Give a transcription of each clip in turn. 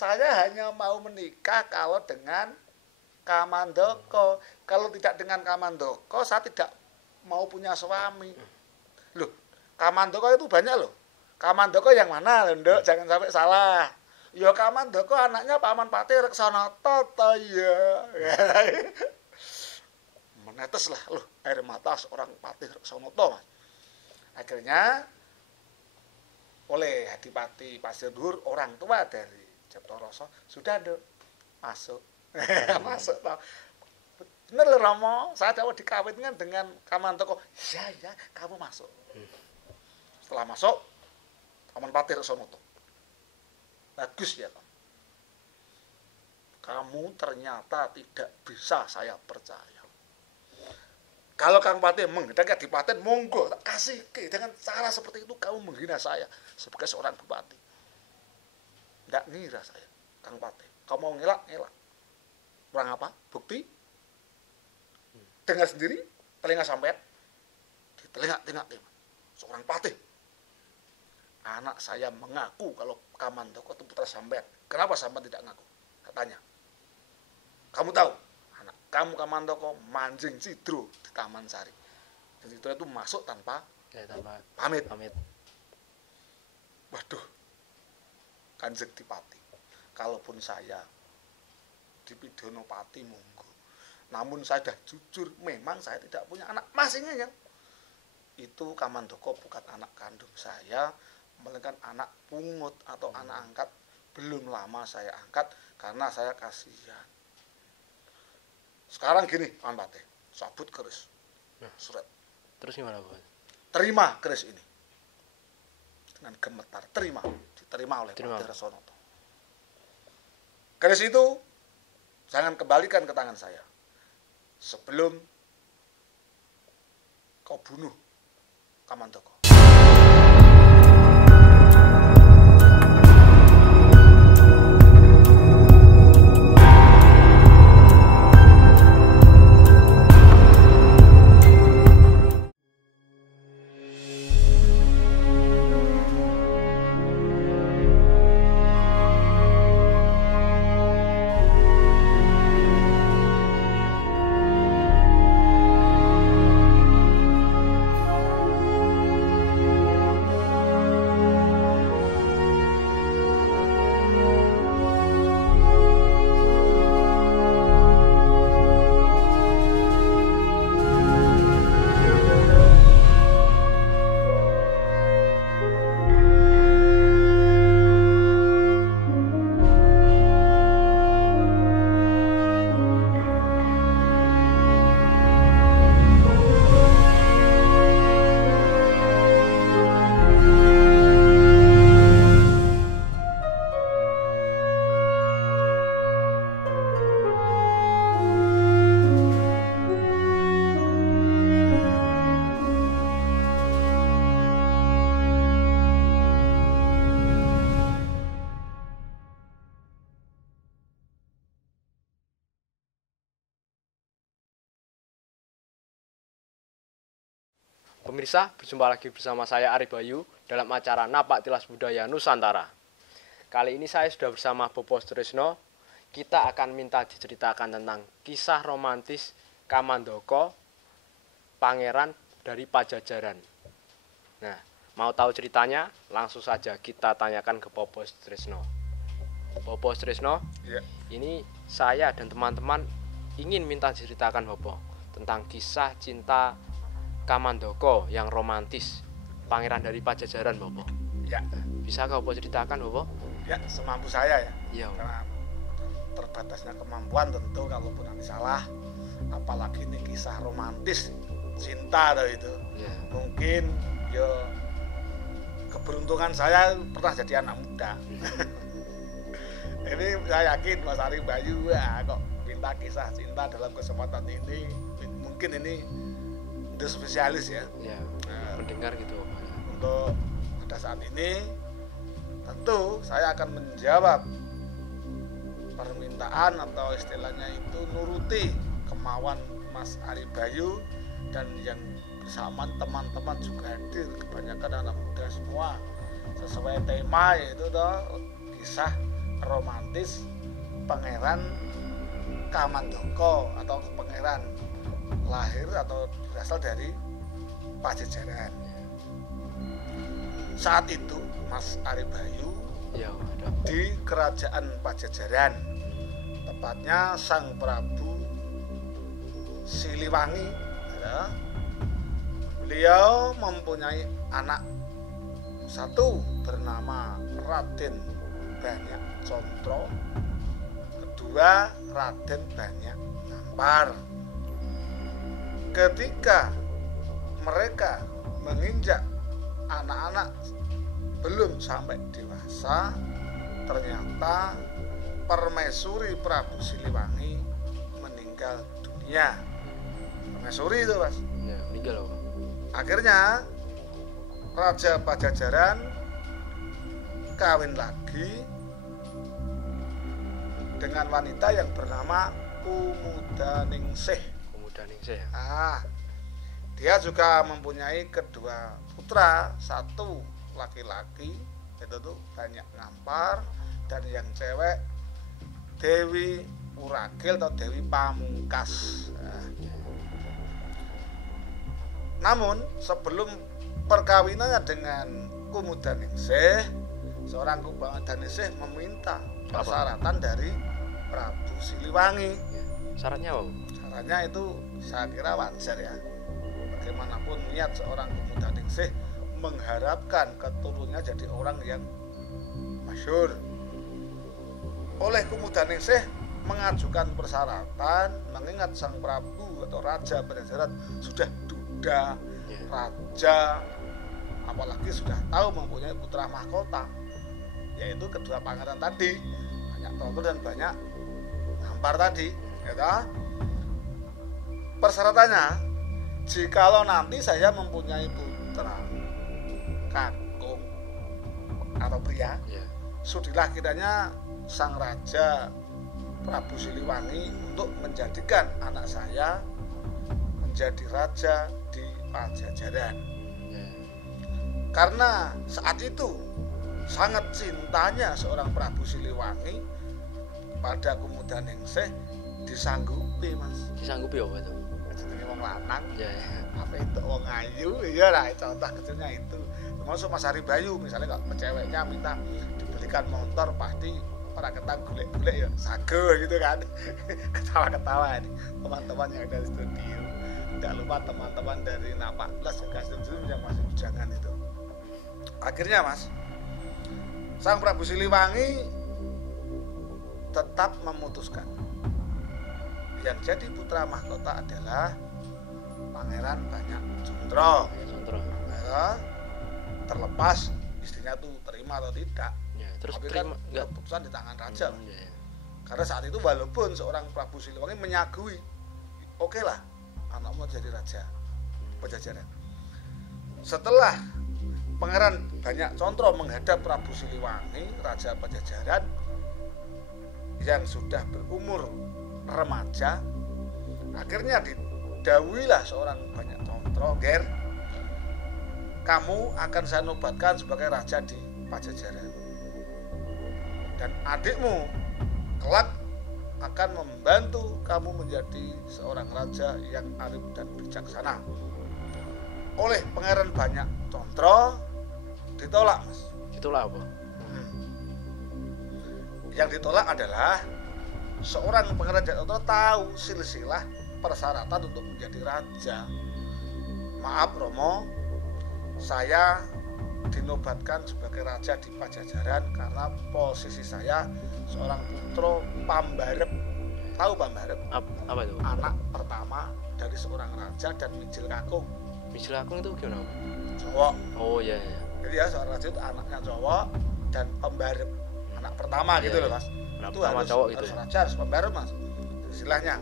saya hanya mau menikah kalau dengan Kamandoko. Kalau tidak dengan Kamandoko, saya tidak mau punya suami. Loh, Kamandoko itu banyak loh. Kamandoko yang mana, Nduk? Jangan sampai salah. Ya Kamandoko anaknya Paman Patih Reksanata ta ya. Menetes lah loh air mata seorang Patih Reksanata, Mas. Akhirnya oleh Adipati Pasir Dhuwur, orang tua dari Jeptoroso, sudah Nduk, masuk. Masuk toh. Bener loh Romo, saya dapat dikawinkan dengan Kamandoko. Iya, kamu masuk. Setelah masuk, Paman Patih Reksanata. Bagus ya, Pak. Kamu ternyata tidak bisa saya percaya. Kalau Kang Patih menghendaki Adipaten, monggo tak kasih ke. Dengan cara seperti itu kamu menghina saya sebagai seorang bupati. Tidak ngira saya, Kang Patih. Kamu mau ngelak? Kurang apa? Bukti? Dengar sendiri, telinga sampean. Di telinga seorang patih. Anak saya mengaku kalau Kamandoko itu putra sampean. Kenapa sampean tidak ngaku? Katanya. Kamu tahu, anak kamu Kamandoko mancing cidro di Taman Sari. Dan cidro itu masuk tanpa pamit. Waduh, Kanjeng Dipati, kalaupun saya dipidono pati monggo. Namun saya sudah jujur, memang saya tidak punya anak. Masih ingat? Itu Kamandoko bukan anak kandung saya, melainkan anak pungut atau anak angkat. Belum lama saya angkat karena saya kasihan. Sekarang gini, Paman Patih, sabut keris. Surat. Terus gimana, Bos? Terima keris ini. Dengan gemetar, diterima oleh Patih Reksanata. Keris itu jangan kembalikan ke tangan saya sebelum kau bunuh Kamandoko. Pemirsa, berjumpa lagi bersama saya Ari Bayu dalam acara Napak Tilas Budaya Nusantara. Kali ini saya sudah bersama Bopo Sutrisno. Kita akan minta diceritakan tentang kisah romantis Kamandoko, pangeran dari Pajajaran. Nah, mau tahu ceritanya? Langsung saja kita tanyakan ke Bopo Sutrisno. Bopo Sutrisno, Ya. ini saya dan teman-teman ingin minta diceritakan Bopo tentang kisah cinta Kamandoko yang romantis, pangeran dari Pajajaran, Bopo. Ya. Bisa kau ceritakan, Bopo? Ya, semampu saya ya. Iya. Karena terbatasnya kemampuan tentu, kalaupun nanti salah, apalagi ini kisah romantis cinta itu. Iya. Mungkin yo keberuntungan saya pernah jadi anak muda. Ini saya yakin Mas Ari Bayu kok minta kisah cinta dalam kesempatan ini, mungkin ini spesialis ya. Iya. Mendengar gitu. Untuk pada saat ini tentu saya akan menjawab permintaan atau istilahnya itu nuruti kemauan Mas Ari Bayu, dan yang bersamaan teman-teman juga hadir, kebanyakan anak muda semua, sesuai tema yaitu toh kisah romantis Pangeran Kamandaka atau pangeran lahir atau berasal dari Pajajaran. Saat itu Mas Ari Bayu Ya, ada. di kerajaan Pajajaran, tepatnya Sang Prabu Siliwangi, ya. Beliau mempunyai anak satu bernama Raden Banyak Contro, kedua Raden Banyak Ngampar. Ketika mereka menginjak anak-anak belum sampai dewasa, ternyata permaisuri Prabu Siliwangi meninggal dunia. Permaisuri itu, Mas. Ya, meninggal loh. Akhirnya Raja Pajajaran kawin lagi dengan wanita yang bernama Kumudaningsih. Pemuda Ningsih ya. Dia juga mempunyai kedua putra, satu laki-laki itu tuh Banyak Ngampar, dan yang cewek Dewi Uragil atau Dewi Pamungkas. Namun sebelum perkawinannya dengan Kumudaningsih, seorang Kumudaningsih meminta persyaratan dari Prabu Siliwangi. Syaratnya apa? Syaratnya itu saya kira wajar ya. Bagaimanapun niat seorang Kumudaningsih mengharapkan keturunannya jadi orang yang masyhur. Oleh Kumudaningsih mengajukan persyaratan, mengingat Sang Prabu atau Raja Pajajaran sudah duda, raja, apalagi sudah tahu mempunyai putra mahkota, yaitu kedua pangeran tadi, Banyak Contro dan Banyak Ngampar tadi, ya. Persyaratannya, jikalau nanti saya mempunyai putra kakung atau pria, sudilah kiranya sang raja Prabu Siliwangi untuk menjadikan anak saya menjadi raja di Pajajaran. Karena saat itu sangat cintanya seorang Prabu Siliwangi pada Kumudaningsih, disanggupi, Mas. Disanggupi apa itu? Jenenge wong lanang. Ya. Apa itu wong ayu, iya lah, contoh kecilnya itu. Termasuk Mas Ari Bayu, misalnya kalau ceweknya minta dibelikan motor, pasti orang ketang golek-golek ya sago gitu kan. Ketawa-ketawa nih teman-teman yang ada di studio. Tidak lupa teman-teman dari Napak Plus juga yang masih bujangan itu. Akhirnya, Mas, Sang Prabu Siliwangi tetap memutuskan yang jadi putra mahkota adalah Pangeran Banyak Contro. Ya, terlepas istrinya tuh terima atau tidak. Ya, terus tapi terima, kan enggak keputusan di tangan raja. Ya. Karena saat itu walaupun seorang Prabu Siliwangi menyagui, oke lah, anakmu jadi raja Pajajaran. Setelah Pangeran Banyak Contro menghadap Prabu Siliwangi, raja Pajajaran yang sudah berumur remaja, akhirnya didhawuhilah seorang Banyak Contro, "Ger, kamu akan saya nobatkan sebagai raja di Pajajaran. Dan adikmu kelak akan membantu kamu menjadi seorang raja yang arif dan bijaksana." Oleh Pangeran Banyak Contro ditolak, Mas. Ditolak apa? Yang ditolak adalah seorang Pangeran Banyak Contro tahu silsilah persyaratan untuk menjadi raja. "Maaf Romo, saya dinobatkan sebagai raja di Pajajaran karena posisi saya seorang putra Pambarep." Tahu Pambarep? Apa itu? Anak pertama dari seorang raja dan mijil kakung. Mijil kakung itu gimana? Cowok. Oh iya. Jadi ya seorang raja itu anaknya cowok dan Pambarep, anak pertama gitu loh, Mas. Anak Itu pertama harus, cowok gitu harus ya? raja, harus Pambarep, Mas. Istilahnya.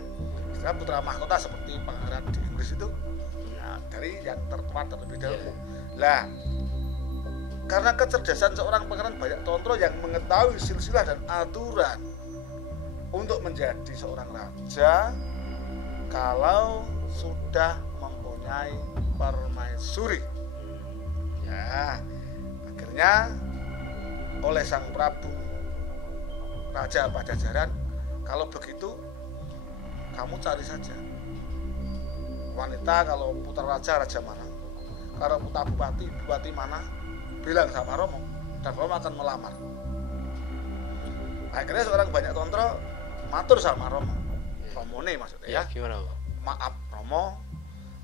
Istilah putra mahkota seperti pangeran di Inggris itu. Nah, dari yang tertua terlebih dahulu. Lah, karena kecerdasan seorang Pangeran Banyak Contro yang mengetahui silsilah dan aturan untuk menjadi seorang raja kalau sudah mempunyai permaisuri. Ya, akhirnya oleh Sang Prabu Raja Pajajaran, kalau begitu kamu cari saja wanita, kalau putra raja, raja mana, kalau putra bupati, bupati mana, bilang sama Romo dan Romo akan melamar. Akhirnya seorang Banyak Tontro matur sama Romo, Romone maksudnya ya, gimana Pak? maaf Romo,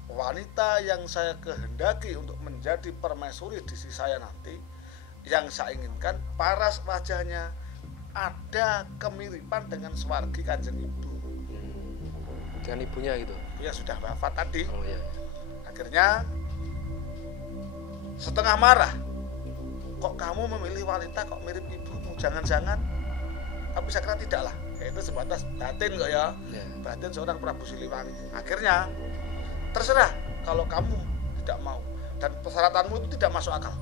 wanita yang saya kehendaki untuk menjadi permaisuri di sisi saya nanti, yang saya inginkan paras wajahnya ada kemiripan dengan Swargi Kanjeng Ibu. Dengan ibunya gitu? Ya sudah wafat tadi. Oh iya. Akhirnya setengah marah, kok kamu memilih wanita kok mirip ibumu, jangan-jangan. Tapi saya kira tidak lah, itu sebatas batin kok ya, batin seorang Prabu Siliwangi. Akhirnya terserah kalau kamu tidak mau dan persyaratanmu itu tidak masuk akal.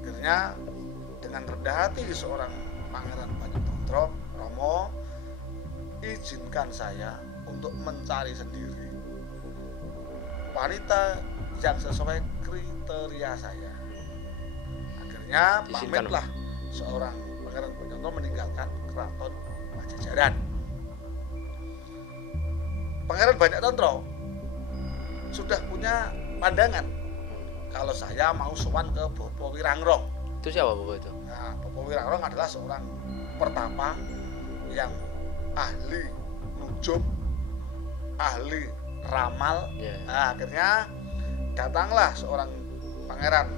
Akhirnya dengan rendah hati seorang Pangeran Banyak Tontro, Romo, izinkan saya untuk mencari sendiri wanita yang sesuai kriteria saya. Akhirnya pamitlah seorang Pangeran Banyak Tontro meninggalkan keraton Pajajaran. Pangeran Banyak Tontro sudah punya pandangan kalau saya mau sowan ke Bopo Wirangrong. Itu siapa Bopo itu? Nah, Bopo Wirangrong adalah seorang pertapa yang ahli nujum, ahli ramal. Nah, akhirnya datanglah seorang Pangeran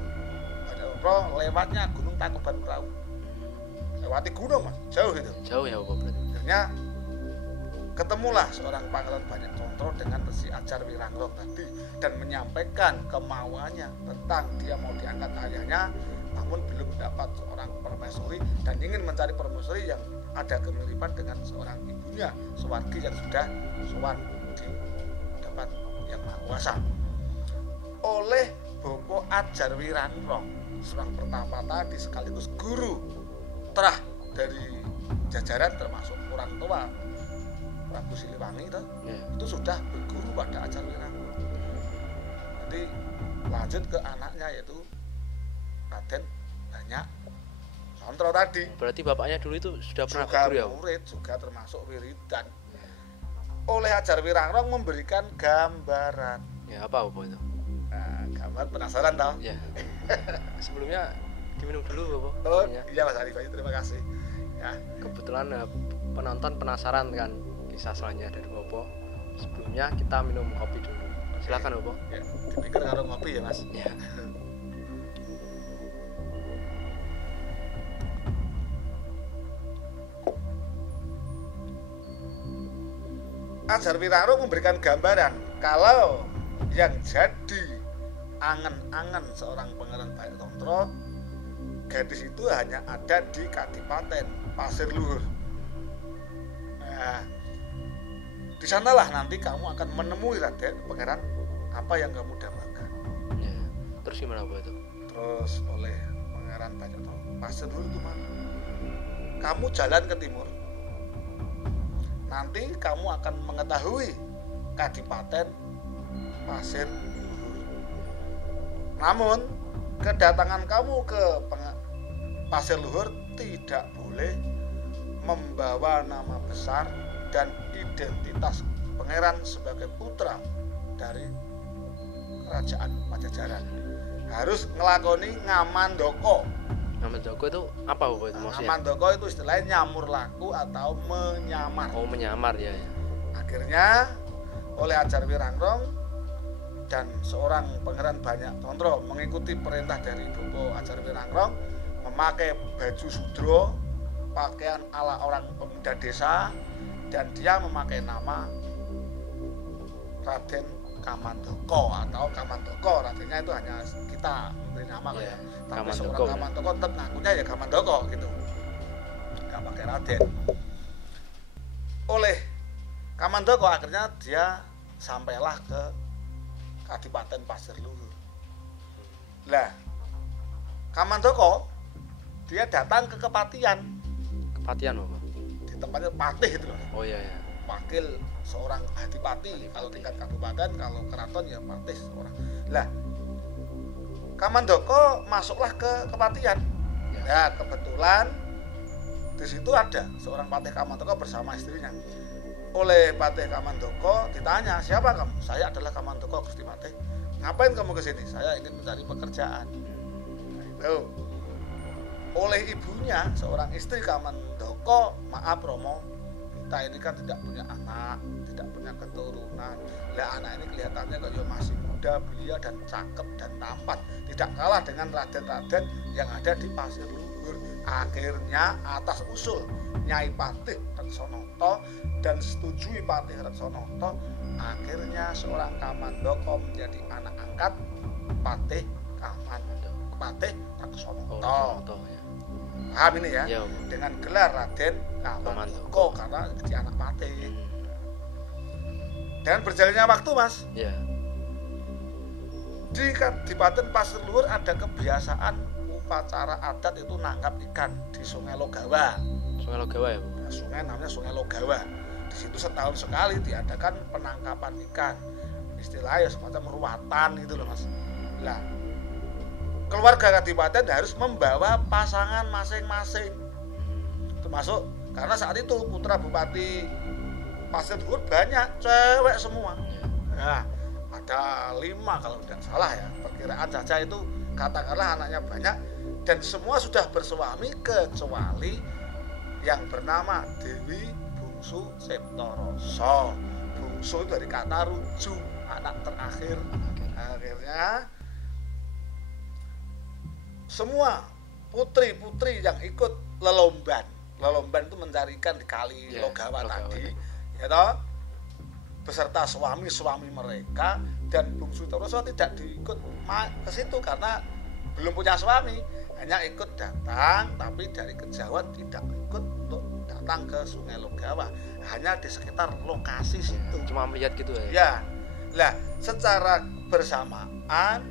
Banyak Tontro lewatnya Gunung Tangkuban Perahu. Lewati gunung Mas, jauh itu. Jauh ya Bopo berarti. Akhirnya ketemulah seorang Pangeran Banyak Tontro dengan Resi Ajar Wirangrong tadi dan menyampaikan kemauannya tentang dia mau diangkat ayahnya, namun belum dapat seorang permaisuri dan ingin mencari permaisuri yang ada kemiripan dengan seorang ibunya, Swargi yang sudah sowan di dapat Yang Maha Kuasa. Oleh Bopo Ajar Wirangrong, seorang pertapa tadi sekaligus guru terah dari jajaran termasuk orang tua Prabu Siliwangi itu sudah berguru pada Ajar Wirangrong. Jadi lanjut ke anaknya yaitu Raden Banyak Tontro tadi. Berarti bapaknya dulu itu sudah pernah juga berguru ya? Murid, juga termasuk wiridan. Oleh Ajar Wirangrong memberikan gambaran. Ya apa itu? Nah, gambar penasaran tau? Ya. Sebelumnya diminum dulu Bopo. Oh iya Mas Arif, terima kasih. Ya. Kebetulan penonton penasaran kan kisah selanjutnya dari Bopo. Sebelumnya kita minum kopi dulu. Silakan Bopo. Ya, dipikir karo ngopi ya Mas. Ya. Ajar Wirangrong memberikan gambaran kalau yang jadi angan-angan seorang Pangeran Banyak Tontro, gadis itu hanya ada di Kadipaten Pasir Luhur. Nah, di sanalah nanti kamu akan menemui Raden Pangeran apa yang kamu dambakan. Ya. Terus gimana Bu itu? Terus oleh Pangeran Banyak Tontro, Pasir Luhur itu mana? Kamu jalan ke timur, nanti kamu akan mengetahui Kadipaten Pasir Luhur. Namun kedatangan kamu ke Pasir Luhur tidak boleh membawa nama besar dan identitas pangeran sebagai putra dari kerajaan Pajajaran. Harus ngelakoni ngamandoko. Ngamandoko itu apa Bu itu maksudnya? Ngamandoko itu istilahnya nyamur laku atau menyamar. Oh, menyamar ya. Akhirnya oleh Ajar Wirangrong dan seorang Pangeran Banyak Tontro mengikuti perintah dari Bopo Ajar Wirangrong, memakai baju sudro, pakaian ala orang pemuda desa, dan dia memakai nama Raden Kamandoko atau Kamandoko. Radennya itu hanya kita memberi nama ya. Tapi Kamandoko, seorang Kamandoko tetap ngakunya ya Kamandoko gitu, nggak pakai Raden. Oleh Kamandoko akhirnya dia sampailah ke Kadipaten Pasir Luhur. Lah, Kamandoko dia datang ke Kepatian. Kepatian Bapak. Di tempatnya Patih itu loh. Oh iya ya. Wakil seorang adipati. Kalau tingkat kabupaten, kalau keraton ya Patih seorang. Lah, Kamandoko masuklah ke Kepatian. Ya, kebetulan di situ ada seorang Patih Kamandaka bersama istrinya. Oleh Patih Kamandaka ditanya, siapa kamu? Saya adalah Kamandaka Gusti Patih. Ngapain kamu ke sini? Saya ingin mencari pekerjaan. Nah, itu. Oleh ibunya, seorang istri Kamandaka, maaf Romo, kita ini kan tidak punya anak, tidak punya keturunan. Lah anak ini kelihatannya kayak masih muda, belia dan cakep dan tampan, tidak kalah dengan raden-raden yang ada di Pasir Luhur. Akhirnya atas usul Nyai Patih Reksonoto dan setujui Patih Reksonoto, akhirnya seorang Kamandaka menjadi anak angkat Patih Reksonoto. Ya. Paham ini ya? Ya, dengan gelar Raden Kamandaka karena jadi anak Patih. Dan berjalannya waktu, Mas, Ya. di Kadipaten Pasir Luhur ada kebiasaan upacara adat itu nangkap ikan di Sungai Logawa. Sungai Logawa ya, Bu? Nah, sungai namanya Sungai Logawa. Di situ setahun sekali diadakan penangkapan ikan. Istilahnya semacam ruatan gitu loh, Mas. Lah, keluarga Kadipaten harus membawa pasangan masing-masing. Termasuk karena saat itu putra Bupati Pasir Luhur banyak cewek semua. Nah, ada 5 kalau tidak salah ya, perkiraan saja itu, katakanlah anaknya banyak dan semua sudah bersuami kecuali yang bernama Dewi Bungsu Septoroso. Bungsu dari kata ruju, anak terakhir. Akhirnya semua putri-putri yang ikut lelomban itu mencari ikan di kali Logawa tadi, ya toh, beserta suami-suami mereka, dan Bungsu Septoroso tidak diikut ke situ karena belum punya suami, hanya ikut datang tapi dari kejauhan, tidak ikut untuk datang ke Sungai Logawa, hanya di sekitar lokasi situ. Cuma melihat gitu ya. Ya. Lah, secara bersamaan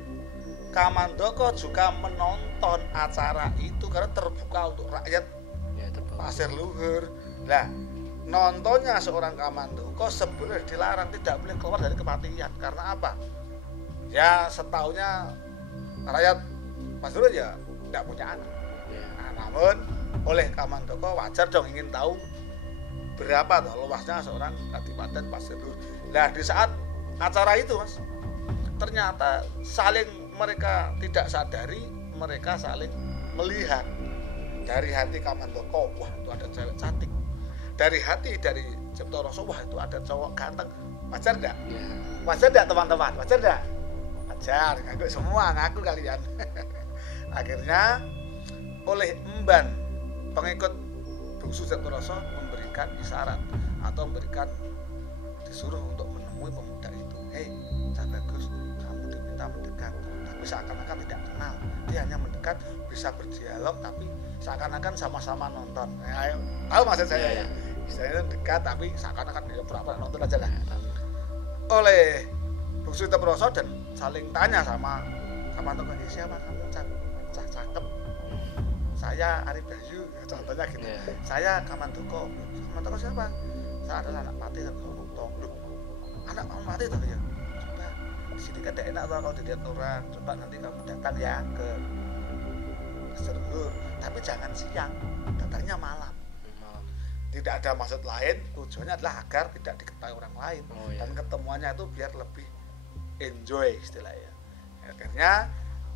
Kamandaka juga menonton acara itu karena terbuka untuk rakyat Pasir Luhur. Lah, nontonnya seorang Kamandaka sebenarnya dilarang, tidak boleh keluar dari kepatihan. Karena apa? Ya, setaunya rakyat Pasir Luhur ya tidak punya anak. Nah, namun oleh Kamandaka wajar dong ingin tahu berapa toh luasnya seorang Kadipaten Pasir Luhur. Nah, di saat acara itu, Mas, ternyata mereka tidak sadari, mereka saling melihat. Dari hati Kamandaka, wah itu ada cewek cantik. Dari hati dari Septoroso, wah itu ada cowok ganteng. Wajar enggak? Wajar enggak teman-teman? Wajar enggak? Wajar, ngaku semua, ngaku kalian. Akhirnya oleh emban pengikut Bungsu Septoroso memberikan isyarat atau disuruh untuk menemui pemuda itu. Hei, Cak Bagus, kamu diminta mendekat, tapi seakan-akan tidak kenal. Dia hanya mendekat, bisa berdialog, tapi seakan-akan sama-sama nonton. Ayo, tahu maksud saya ya? Istilahnya dekat, tapi seakan-akan dia pura-pura nonton aja lah. Oleh Bungsu Septoroso dan saling tanya sama Kamandaka, siapa kamu, cakep? Saya Ari Bayu, contohnya gitu. Saya Kamandaka. Kamandaka siapa? Saya adalah anak Patih Reksonoto. Loh, anak kamu Patih tuh ya? Coba di sini kan tidak enak tuh kalau dilihat orang. Coba nanti kamu datang ya ke Pasir Luhur, tapi jangan siang, datangnya malam. Tidak ada maksud lain, tujuannya adalah agar tidak diketahui orang lain. Dan ketemuannya itu biar lebih enjoy istilahnya. Akhirnya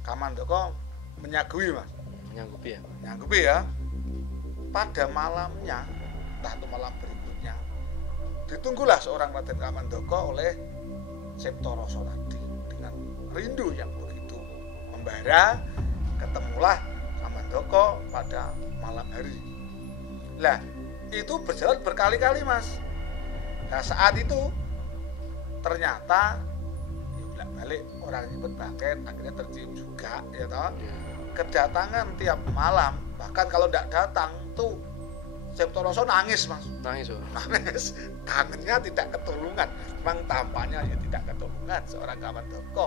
Kamandaka menyanggupi, Mas. Menyanggupi ya. Pada malamnya, entah itu malam berikutnya, ditunggulah seorang Raden Kamandaka oleh Septoroso tadi dengan rindu yang begitu membara. Ketemulah Kamandaka pada malam hari. Lah, itu berjalan berkali-kali, Mas. Nah, saat itu ternyata balik orang nyebut bangket, akhirnya tercium juga, ya toh. Kedatangan tiap malam, bahkan kalau tidak datang tuh Septoroso nangis, Mas. Nangis. Kangennya tidak ketulungan. Memang tampaknya ya tidak ketulungan seorang Kamandaka.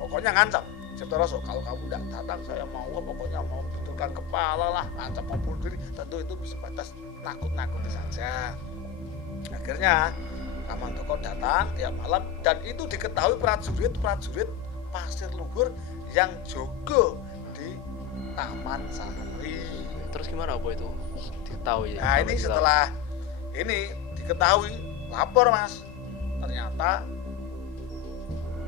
Pokoknya ngancam Septoroso, kalau kamu tidak datang saya mau, pokoknya mau betulkan kepala lah, ngancam mau bunuh diri. Tentu itu sebatas nakut-nakuti saja. Akhirnya Kamandaka datang tiap malam, dan itu diketahui prajurit Pasir Luhur yang jaga di Taman Sari. Terus gimana apa itu diketahui? Nah ini setelah ini diketahui, lapor Mas, ternyata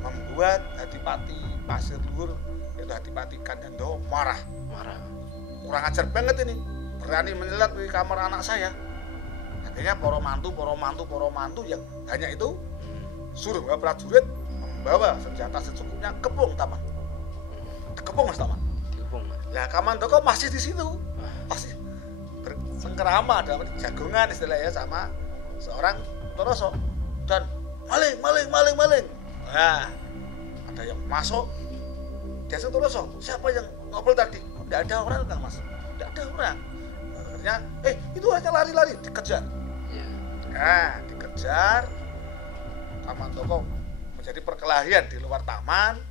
membuat Adipati Pasir Luhur, yaitu Adipati Kandando marah. Kurang ajar banget ini, berani menyelat di kamar anak saya. Akhirnya para mantu yang banyak itu suruh prajurit membawa senjata secukupnya kepung taman. Dikepung Mas taman. Lah Kamandoko masih di situ, masih bersengkerama dalam jagongan istilahnya sama seorang Toroso dan maling. Nah, ada yang masuk, dia Toroso, siapa yang ngobrol tadi? Tidak ada orang kan Mas, tidak ada orang. Akhirnya, itu hanya lari-lari, dikejar. Nah, dikejar, Kamandoko menjadi perkelahian di luar taman.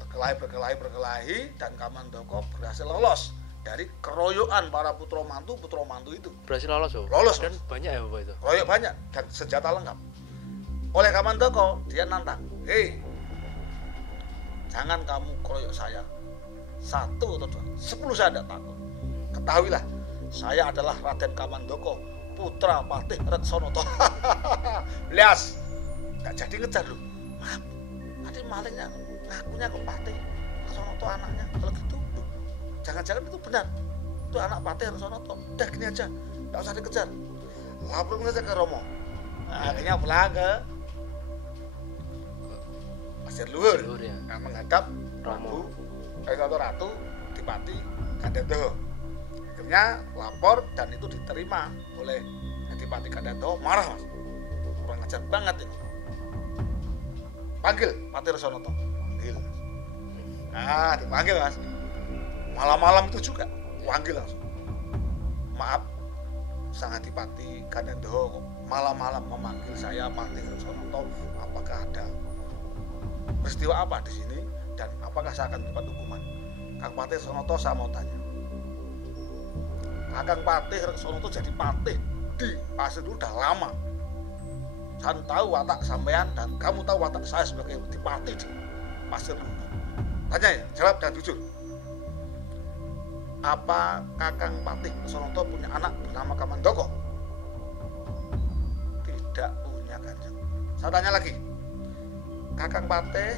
Berkelahi dan Kamandoko berhasil lolos dari keroyokan para putra mantu itu. Berhasil lolos, oh? Lolos dan Mas. Banyak ya Bapak itu? Keroyok banyak dan senjata lengkap. Oleh Kamandoko dia nantang, jangan kamu keroyok saya 1 atau 2, 10 saya tidak takut. Ketahuilah, saya adalah Raden Kamandoko, putra Patih Reksonoto. Lias, nggak jadi ngejar loh. Maaf, tadi malingnya ngakunya kok Patih Reksonoto anaknya. Kalau gitu, jangan-jangan itu benar, itu anak Patih Reksonoto. Udah gini aja, nggak usah dikejar, lapor saja ke Romo. Nah, akhirnya pulang ke Pasir Luhur ya. Menghadap Ratu Adipati Kandando. Akhirnya lapor dan itu diterima oleh Adipati Kandando. Marah Mas, kurang ajar banget ini. Panggil Patih Reksonoto. Nah, dipanggil Mas. Malam-malam itu juga panggil langsung. Maaf, Sang Adipati Kandando malam-malam memanggil saya Patih Reksonoto. Apakah ada peristiwa apa di sini dan apakah saya akan mendapat hukuman? Kang Patih Reksonoto, saya mau tanya. Kang Patih Reksonoto jadi patih di Pasir Luhur udah lama. Saya tahu watak sampean dan kamu tahu watak saya sebagai patih di Pasir Luhur. Tanya ya, jawab dan jujur. Apa Kakang Patih Reksonoto punya anak bernama Kamandoko? Tidak punya Kanjeng. Saya tanya lagi. Kakang Patih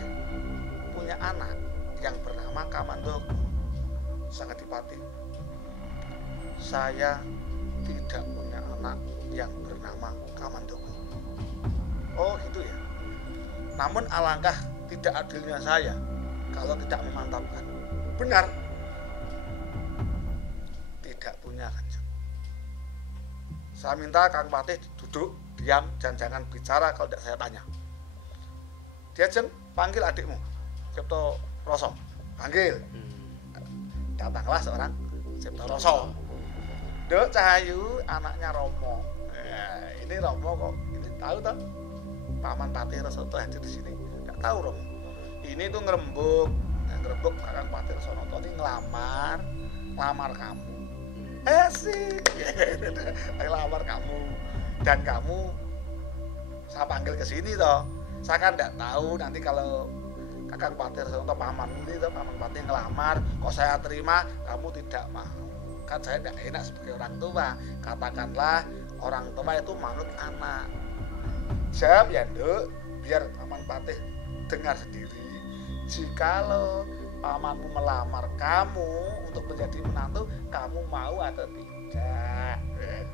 punya anak yang bernama Kamandoko. Sang Adipati, saya tidak punya anak yang bernama Kamandoko. Oh gitu ya. Namun alangkah tidak adilnya saya kalau tidak memantapkan. Benar, tidak punya Kanjeng. Saya minta Kang Patih duduk diam dan jangan bicara kalau tidak saya tanya. Diajeng, panggil adikmu Cipto Roso. Panggil. Datanglah seorang Cipto Roso. Dek Cahayu, anaknya Romo. Nah, ini Romo kok ini tahu toh? Paman Patih Reksonoto hadir di sini. Enggak tahu Romo. Ini tuh ngerembuk Kakang Patih Reksonoto ini ngelamar kamu. Asik. Ngelamar kamu. Dan kamu saya panggil ke sini toh. Saya kan enggak tahu nanti kalau Kakang Patih Reksonoto paman ini toh, paman Patih ngelamar, kok saya terima, kamu tidak mau. Kan saya tidak enak sebagai orang tua. Katakanlah orang tua itu manut anak. Jawab ya Nduk, biar paman Patih dengar sendiri. Jikalau pamanmu melamar kamu untuk menjadi menantu, kamu mau atau tidak?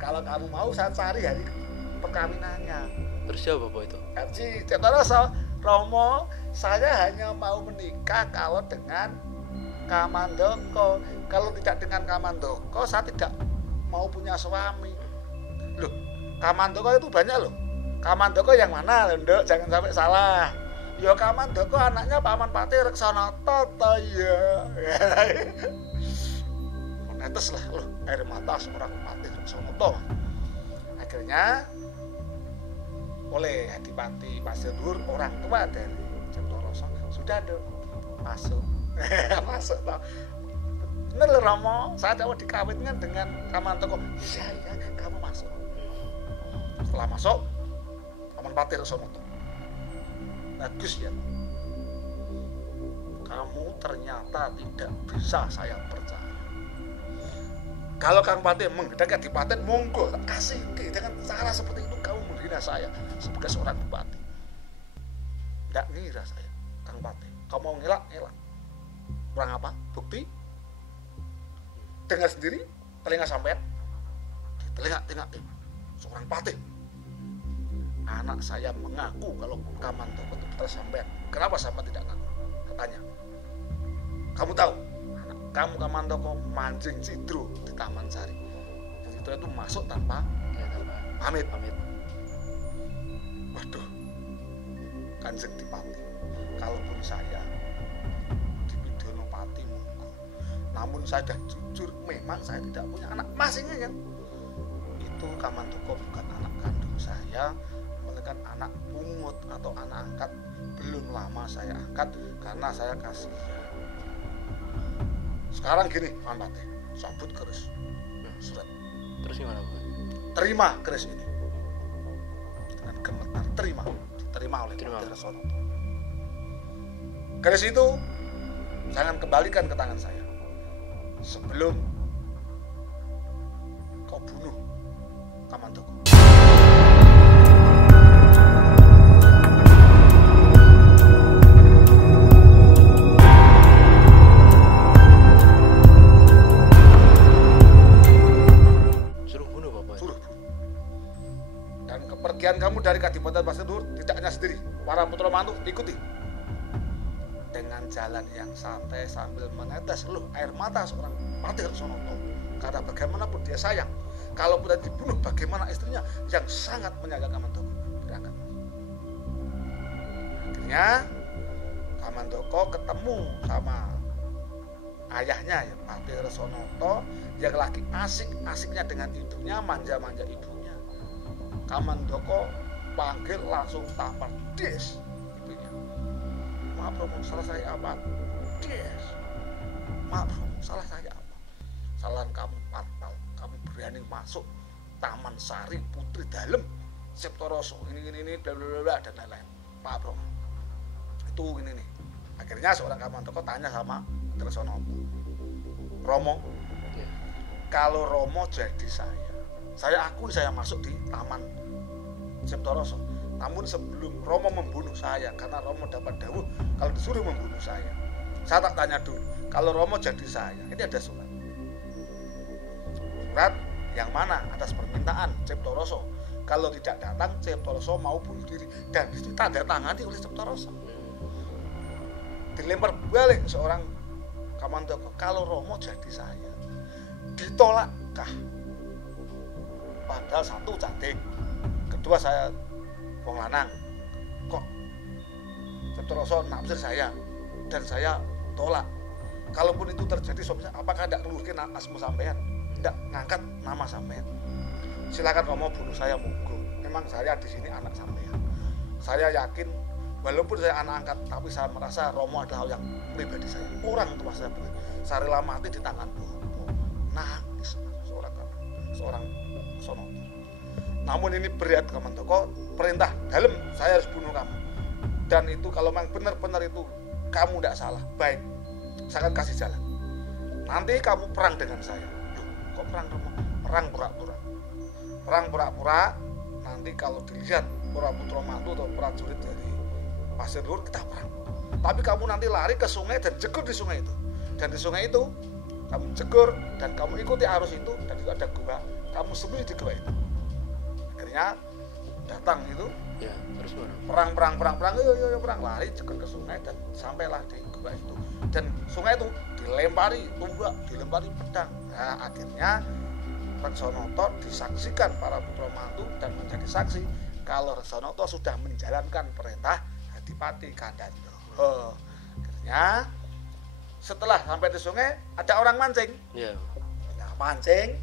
Kalau kamu mau, saya cari hari perkawinannya. Terus siapa Bapak itu? Cipto Roso, Romo, saya hanya mau menikah kalau dengan Kamandoko. Kalau tidak dengan Kamandoko, saya tidak mau punya suami. Loh, Kamandoko itu banyak loh. Kamandoko yang mana, Nduk? Jangan sampai salah. Ya Kamandoko anaknya Paman Patih Reksonoto toh ya. Netes lah loh air mata seorang Patih Reksonoto. Akhirnya oleh Adipati Pasir Luhur, orang tua dari Cipto Roso, sudah Nduk, masuk. Masuk toh. Bener loh Romo, saya mau dikawinkan dengan Kamandoko. Iya, kamu masuk. Setelah masuk, Paman Patih Reksonoto. Bagus ya. Kamu ternyata tidak bisa saya percaya. Kalau Kang Patih menghendaki Adipaten, monggo kasih dengan cara seperti itu kamu menghina saya sebagai seorang bupati. Tidak ngira saya, Kang Patih. Kamu mau ngelak, ngelak. Kurang apa? Bukti? Dengar sendiri, telinga sampean. Telinga seorang patih. Anak saya mengaku kalau Kamandoko itu putra sampean. Kenapa sampean tidak ngaku? Katanya. Kamu tahu, anak kamu Kamandoko mancing cidro di Taman Sari. Cidro itu masuk tanpa pamit. Waduh, Kanjeng Dipati, kalaupun saya dipidono pati monggo. Namun saya sudah jujur, memang saya tidak punya anak. Masih ingat? Itu Kamandoko bukan anak kandung saya, melainkan anak pungut atau anak angkat. Belum lama saya angkat karena saya kasihan. Sekarang gini, Pak Patih, sabut keris surat. Terus gimana, Pak? Terima keris ini dengan gemetar, diterima oleh Patih Resonoto. Keris itu jangan kembalikan ke tangan saya sebelum kau bunuh Kamandoko. Kepergian kamu dari Kadipaten Pasir Dhuwur tidak hanya sendiri, para putra mantu ikuti dengan jalan yang santai sambil menetes air mata seorang Patih Resonoto. Karena bagaimanapun dia sayang, kalaupun dia dibunuh, bagaimana istrinya yang sangat menyayangi Kamandoko berangkat. Akhirnya Kamandoko ketemu sama ayahnya ya Patih Resonoto yang lagi asik-asiknya dengan ibunya, manja-manja ibunya. Kamandoko panggil langsung tampar des ibunya. Maaf Romo, salah saya apa? Des. Maaf Romo, salah saya apa? Kesalahan kamu fatal. Kamu berani masuk Taman Sari Putri Dalem Septoroso ini bla bla bla dan lain-lain. Maaf Romo. Itu ini nih. Akhirnya seorang Kamandoko tanya sama Resonoto. Romo, kalau Romo jadi saya akui saya masuk di Taman Septoroso. Namun sebelum Romo membunuh saya, karena Romo dapat dawuh kalau disuruh membunuh saya tak tanya dulu. Kalau Romo jadi saya, ini ada surat. Surat yang mana atas permintaan Septoroso. Kalau tidak datang, Septoroso mau bunuh diri dan ditandatangani oleh Septoroso. Dilempar balik seorang Kamandoko. Kalau Romo jadi saya, ditolakkah? Padahal satu cantik, kedua saya wong lanang, kok Septoroso naksir saya dan saya tolak. Kalaupun itu terjadi, apakah tidak ngeluhkin asma sampean, tidak ngangkat nama sampean? Silakan Romo bunuh saya monggo. Memang saya di sini anak sampean. Saya yakin walaupun saya anak angkat, tapi saya merasa Romo adalah yang pribadi saya, orang tua saya. Saya rela mati di tangan Romo. Nangis seorang Sonoto. Namun ini berat Kamandoko, perintah dalam saya harus bunuh kamu. Dan itu kalau memang benar-benar itu kamu tidak salah, baik, saya akan kasih jalan. Nanti kamu perang dengan saya. Loh, kok perang Romo? Perang pura-pura. Perang pura-pura. Nanti kalau dilihat para putra mantu atau prajurit dari Pasir Dhuwur, kita perang. Tapi kamu nanti lari ke sungai dan jegur di sungai itu. Dan di sungai itu kamu jegur dan kamu ikuti arus itu, dan itu ada gua, kamu sembunyi di gua itu. Akhirnya datang itu ya, terus perang yo perang, lari jegur ke sungai dan sampailah di gua itu. Dan sungai itu dilempari tombak, dilempari pedang. Nah, akhirnya Resonoto disaksikan para putra mantu dan menjadi saksi kalau Resonoto sudah menjalankan perintah Adipati Kandando. Akhirnya setelah sampai di sungai ada orang mancing. Yeah. Nah, mancing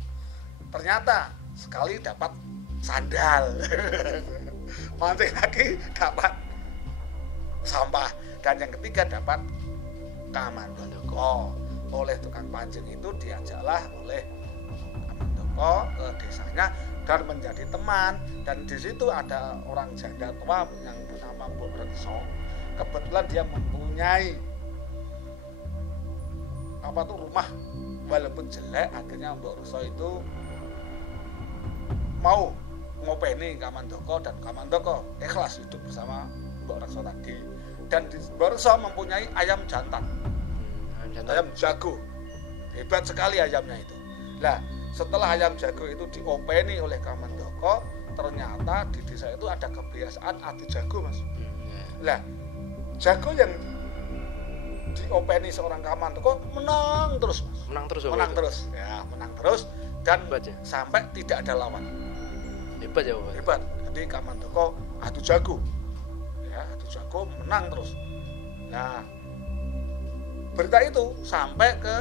ternyata sekali dapat sandal. Mancing lagi dapat sampah, dan yang ketiga dapat Kamandoko. Oleh tukang pancing itu diajaklah oleh Kamandoko ke desanya dan menjadi teman, dan di situ ada orang janda tua yang bernama Mbok Retso. Kebetulan dia mempunyai rumah walaupun jelek, akhirnya Mbok Reksa itu mau ngopeni Kamandaka, dan Kamandaka ikhlas hidup bersama Mbok Reksa tadi. Dan Mbok Reksa mempunyai ayam jantan, ayam jago, hebat sekali ayamnya itu. Nah, setelah ayam jago itu diopeni oleh Kamandaka, ternyata di desa itu ada kebiasaan adu jago, Mas. Lah, jago yang diopeni seorang Kamandaka menang terus, Mas. Menang terus. Menang terus. Ya, menang terus dan hebat, ya? Sampai tidak ada lawan. Hebat ya, Bapak. Hebat. Jadi Kamandaka adu jago. Ya, adu jago menang terus. Nah, berita itu sampai ke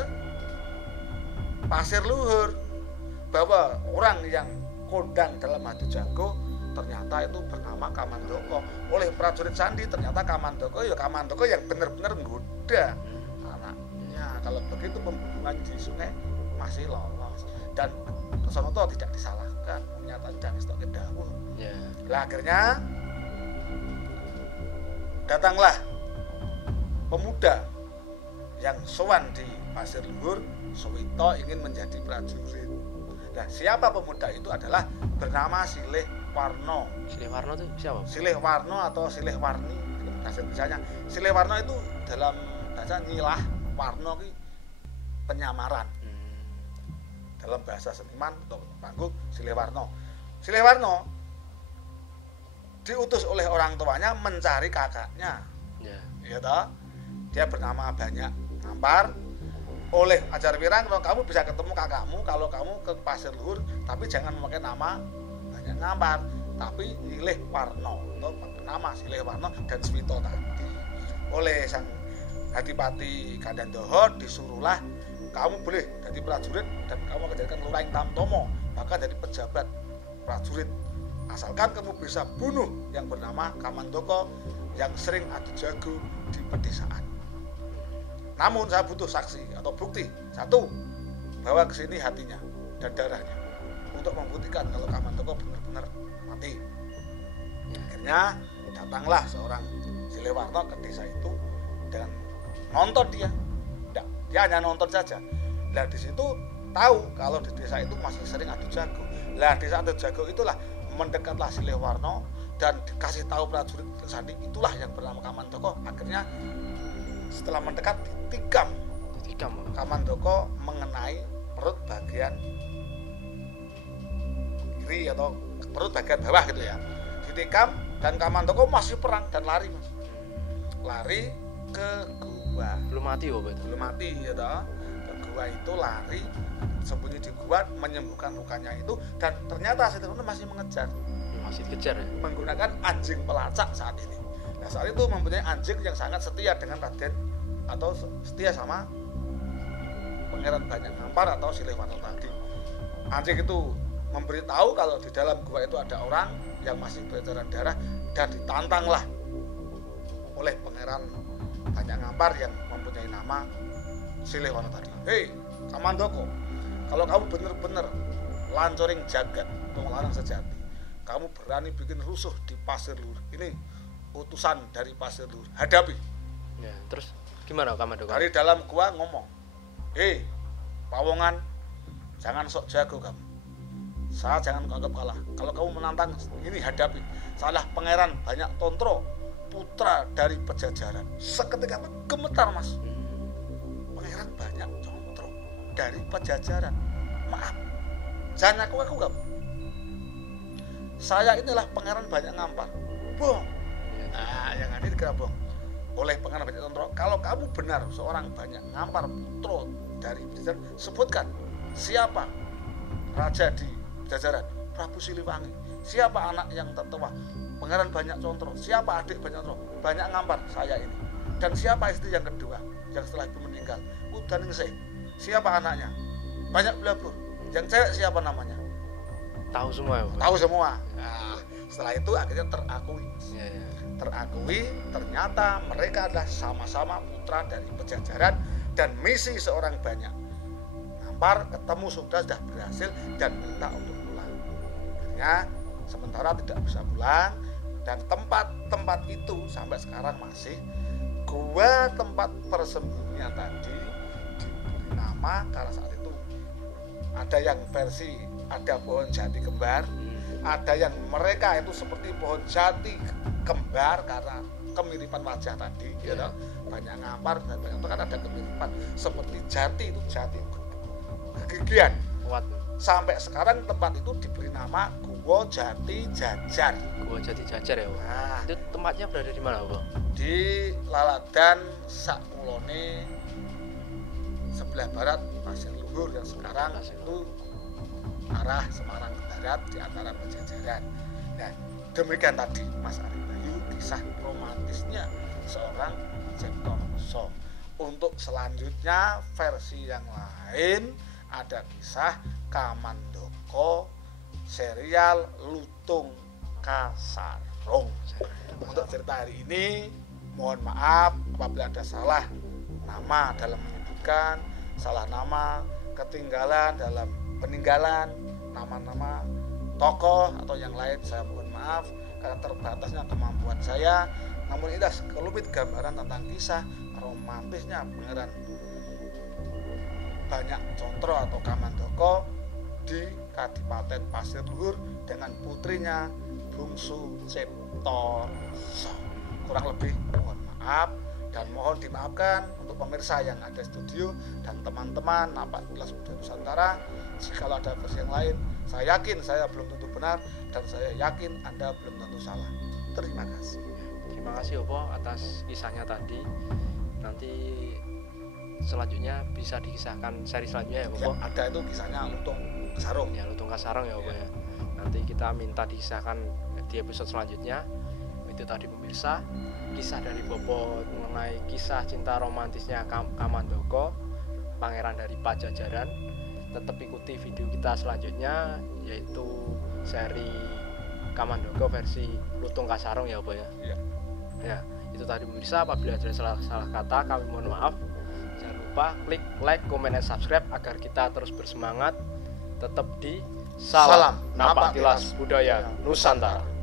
Pasir Luhur bahwa orang yang kondang dalam adu jago ternyata itu bernama Kamandaka. Oleh prajurit sandi ternyata Kamandaka yang benar-benar menggoda anaknya. Kalau begitu pembunuhan di sungai masih lolos dan Sonoto tidak disalahkan, menyatakan dan stok kedawuh. Lah akhirnya datanglah pemuda yang sowan di Pasir Luhur, Suwito ingin menjadi prajurit. Nah, siapa pemuda itu adalah bernama Silih Warno. Silih Warno itu siapa? Silih Warno atau Silih Warni, bahasa Indonesianya. Silih Warno itu dalam bahasa Nyilah Warno itu penyamaran. Dalam bahasa seniman atau panggung Silih Warno. Silih Warno diutus oleh orang tuanya mencari kakaknya. Ya toh? Dia bernama Banyak Ngampar. Oleh Ajar Wirang, kalau kamu bisa ketemu kakakmu, kalau kamu ke Pasir Luhur, tapi jangan memakai nama Banyak Ngampar, tapi Silih Warno atau nama Silih Warno dan Suwito tadi. Oleh sang Adipati Kandandoho disuruhlah, kamu boleh jadi prajurit dan kamu akan jadikan Luraing Tamtomo, maka jadi pejabat prajurit, asalkan kamu bisa bunuh yang bernama Kamandaka yang sering adu jago di pedesaan. Namun saya butuh saksi atau bukti. Satu, bawa ke sini hatinya dan darahnya untuk membuktikan kalau Kamandaka benar-benar mati. Akhirnya datanglah seorang Silih Warno ke desa itu dan nonton dia. Tidak, dia hanya nonton saja. Lah di situ tahu kalau di desa itu masih sering adu jago. Lah desa adu jago itulah mendekatlah Silih Warno dan dikasih tahu prajurit sandi itulah yang bernama Kamandaka. Akhirnya setelah mendekat ditikam Kamandaka mengenai perut bagian kiri atau perut bagian bawah gitu ya, ditikam dan Kamandaka masih perang dan lari, Mas. Lari ke gua. Belum mati, belum mati ya toh. Ke gua itu lari, sembunyi di gua menyembuhkan lukanya itu, dan ternyata Silih Warno masih mengejar. Masih dikejar ya? Menggunakan anjing pelacak saat ini. Nah, saat itu mempunyai anjing yang sangat setia dengan Raden atau setia sama Pangeran Banyak Ngampar atau Silih Warno tadi. Anjing itu memberitahu kalau di dalam gua itu ada orang yang masih berceceran darah dan ditantanglah oleh Pangeran Banyak Ngampar yang mempunyai nama Silih Warno tadi. Hei, Kamandaka, kalau kamu benar-benar lancoring jagat atau larang sejati, kamu berani bikin rusuh di Pasir Luhur. Ini utusan dari Pasir Luhur, hadapi. Ya, terus gimana Kamandaka? Dari dalam gua ngomong, hei Pawongan, jangan sok jago kamu. Saya jangan anggap kalah. Kalau kamu menantang, ini hadapi. Salah Pangeran Banyak Tontro, putra dari Pejajaran. Seketika gemetar, Mas. Pangeran Banyak Tontro dari Pejajaran. Maaf, jangan aku kamu. Saya inilah Pangeran Banyak Ngampar. Bong. Nah, yang ada dikira bong oleh Pangeran Banyak Tontro. Kalau kamu benar seorang Banyak Ngampar putra dari Pejajaran, sebutkan siapa raja di Pejajaran. Prabu Siliwangi. Siapa anak yang tertua? Pangeran Banyak Tontro. Siapa adik Banyak Tontro? Banyak Ngampar, saya ini. Dan siapa istri yang kedua yang setelah ibu meninggal? Udaningsih. Siapa anaknya? Banyak Blabur. Yang cewek siapa namanya? Tahu semua ya? Tahu semua. Nah, setelah itu akhirnya terakui. Ya. Terakui ternyata mereka adalah sama-sama putra dari Pejajaran, dan misi seorang Banyak Ngampar ketemu sudah berhasil dan minta untuk pulang. Akhirnya sementara tidak bisa pulang, dan tempat itu sampai sekarang masih gua tempat persembunyian tadi diberi nama karena saat itu Ada yang versi ada pohon jati kembar, ada yang mereka itu seperti pohon jati kembar karena kemiripan wajah tadi, ya toh. Banyak ngampar dan banyak itu kan ada kemiripan seperti jati itu jati kegigihan. Kuat. Sampai sekarang tempat itu diberi nama Guwa Jati Jajar. Guwa Jati Jajar ya, Bu. Nah, Itu tempatnya berada di mana, Bu? di Laladan sakulone sebelah barat Pasir Luhur yang sekarang itu arah Semarang Barat di antara Pajajaran. Nah, demikian tadi Mas Ari Bayu kisah romantisnya seorang Ciptaroso. Untuk selanjutnya versi yang lain ada kisah Kamandaka serial Lutung Kasarung. Untuk cerita hari ini mohon maaf apabila ada salah nama dalam menyebutkan, salah nama, ketinggalan dalam peninggalan nama-nama tokoh atau yang lain, saya mohon maaf karena terbatasnya kemampuan saya. Namun ini sekelumit gambaran tentang kisah romantisnya Pangeran Banyak Contro atau Kamandaka di Kadipaten Pasir Luhur dengan putrinya Bungsu Ciptaroso. Kurang lebih mohon maaf dan mohon dimaafkan untuk pemirsa yang ada di studio dan teman-teman Napak Tilas Budaya Nusantara. Jika ada versi yang lain, saya yakin saya belum tentu benar dan saya yakin Anda belum tentu salah. Terima kasih. Terima kasih Opo atas kisahnya tadi. Nanti selanjutnya bisa dikisahkan seri selanjutnya ya Opo. Ya, ada itu kisahnya Lutung Kasarung. Ya, Lutung Kasarung ya Opo ya. Nanti kita minta dikisahkan di episode selanjutnya. Itu tadi pemirsa, kisah dari Bopo mengenai kisah cinta romantisnya Kamandaka, pangeran dari Pajajaran. Tetap ikuti video kita selanjutnya, yaitu seri Kamandaka versi Lutung Kasarung ya Opo ya. Iya. Ya, itu tadi pemirsa. Apabila ada salah kata, kami mohon maaf. Jangan lupa klik like, comment, dan subscribe agar kita terus bersemangat. Tetap di Salam Napak Tilas Budaya Nusantara.